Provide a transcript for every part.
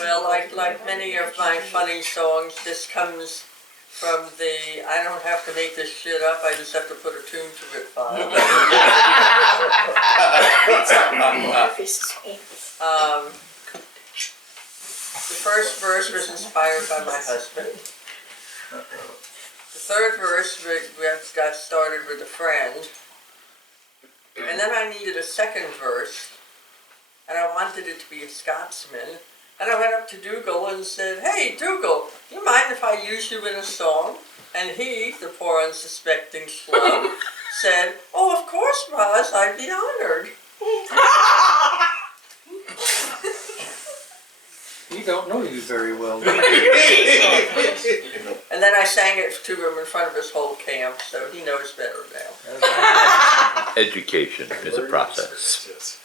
Well, like many of my funny songs, this comes from the I don't have to make this shit up, I just have to put a tune to it file. The first verse was inspired by my husband. The third verse we got started with a friend. And then I needed a second verse, and I wanted it to be a Scotsman. And I went up to Dougal and said, "Hey, Dougal, do you mind if I use you in a song?" And he, the poor unsuspecting schlub, said, "Oh, of course, Roz, I'd be honored." We don't know you very well. And then I sang it to him in front of his whole camp, so he knows better now. Education is a process.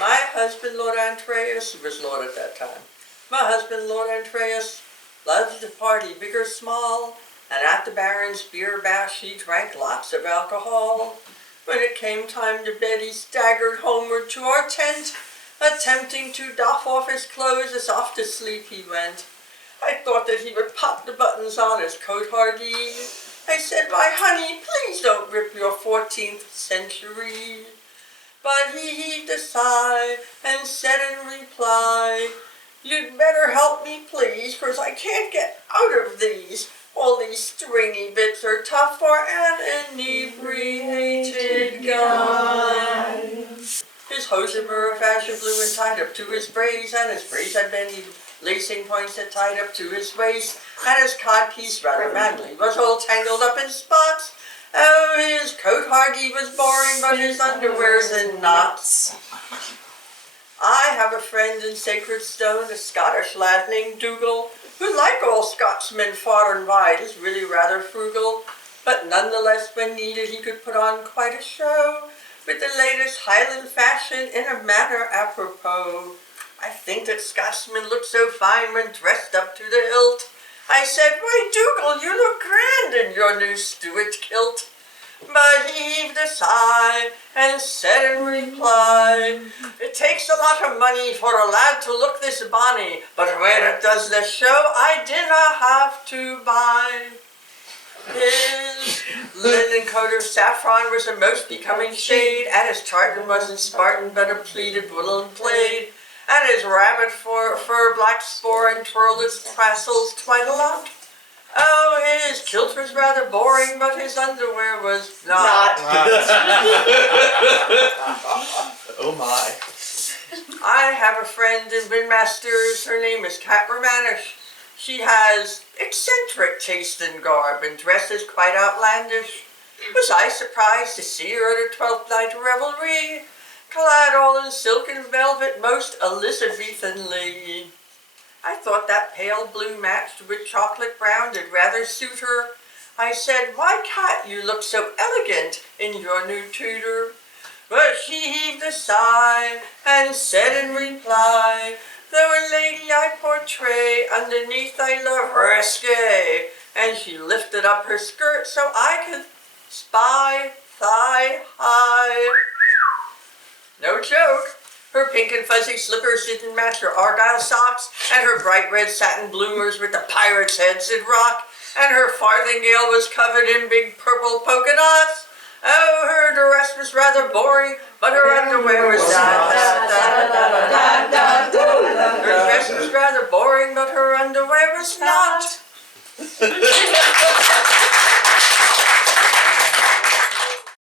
My husband, Lord Andreas, he was Lord at that time. My husband, Lord Andreas, loved to party, big or small, and at the Baron's beer bash he drank lots of alcohol. When it came time to bed, he staggered homeward to our tent, attempting to doff off his clothes as off to sleep he went. I thought that he would pop the buttons on his coat hardie. I said, "Why, honey, please don't rip your 14th century." But he heaved a sigh and said in reply, "You'd better help me, please, 'cause I can't get out of these. All these stringy bits are tough for an inebriated guy." His hosiery were of fashion blue and tied up to his braids, and his braids had many lacing points that tied up to his waist, and his codpiece, rather manly, was all tangled up in spots. Oh, his coat hardie was boring, but his underwear's in knots. I have a friend in Sacred Stone, a Scottish lad named Dougal, who, like all Scotsmen far and wide, is really rather frugal, but nonetheless, when needed, he could put on quite a show, with the latest Highland fashion in a manner apropos. I think that Scotsmen look so fine when dressed up to the hilt. I said, "Why, Dougal, you look grand in your new Stuart kilt." But he heaved a sigh and said in reply, "It takes a lot of money for a lad to look this bonny, but where it does the show, I dinna have to buy." His linen coat of saffron was a most becoming shade, and his tartan wasn't Spartan but a pleated woolen plaid, and his rabbit fur black spore and twirled its tassels quite a lot. Oh, his kilt was rather boring, but his underwear was not. Oh my. I have a friend in Windmasters, her name is Cat Romanish. She has eccentric taste in garb and dresses quite outlandish. Was I surprised to see her at her 12th night revelry, clad all in silk and velvet most Elizabethanly. I thought that pale blue matched with chocolate brown did rather suit her. I said, "Why, Cat, you look so elegant in your new tutor." But she heaved a sigh and said in reply, "Though a lady I portray, underneath I love risque." And she lifted up her skirt so I could spy thigh high. No joke. Her pink and fuzzy slippers didn't match her argyle socks, and her bright red satin bloomers with the pirate's heads did rock, and her farthingale was covered in big purple polka dots. Oh, her dress was rather boring, but her underwear was not. Her dress was rather boring, but her underwear was not.